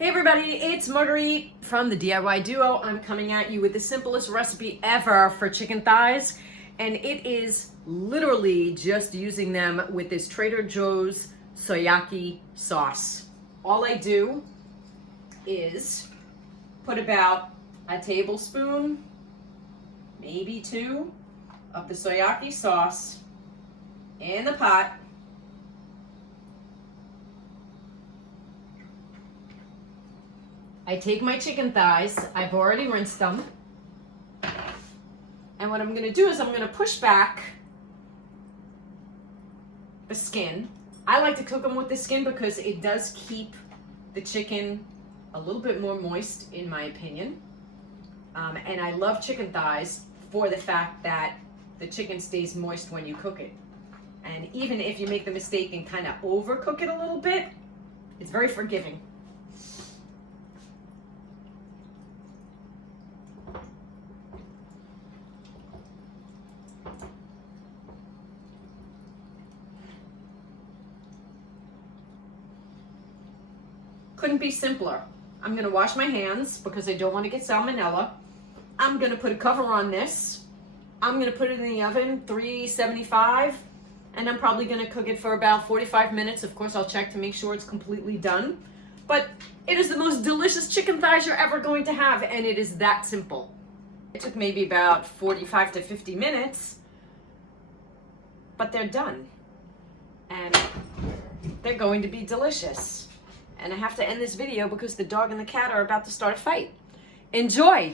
Hey everybody, it's Marguerite from the DIY Duo. I'm coming at you with the simplest recipe ever for chicken thighs, and it is literally just using them with this Trader Joe's Soyaki sauce. All I do is put about a tablespoon, maybe two, of the Soyaki sauce in the pot. I take my chicken thighs, I've already rinsed them, and what I'm going to do is I'm going to push back the skin. I like to cook them with the skin because it does keep the chicken a little bit more moist, in my opinion. And I love chicken thighs for the fact that the chicken stays moist when you cook it. And even if you make the mistake and kind of overcook it a little bit, it's very forgiving. Couldn't be simpler. I'm gonna wash my hands because I don't want to get salmonella. I'm gonna put a cover on this. I'm gonna put it in the oven, 375, and I'm probably gonna cook it for about 45 minutes. Of course, I'll check to make sure it's completely done. But it is the most delicious chicken thighs you're ever going to have, and it is that simple. It took maybe about 45 to 50 minutes, but they're done. And they're going to be delicious. And I have to end this video because the dog and the cat are about to start a fight. Enjoy!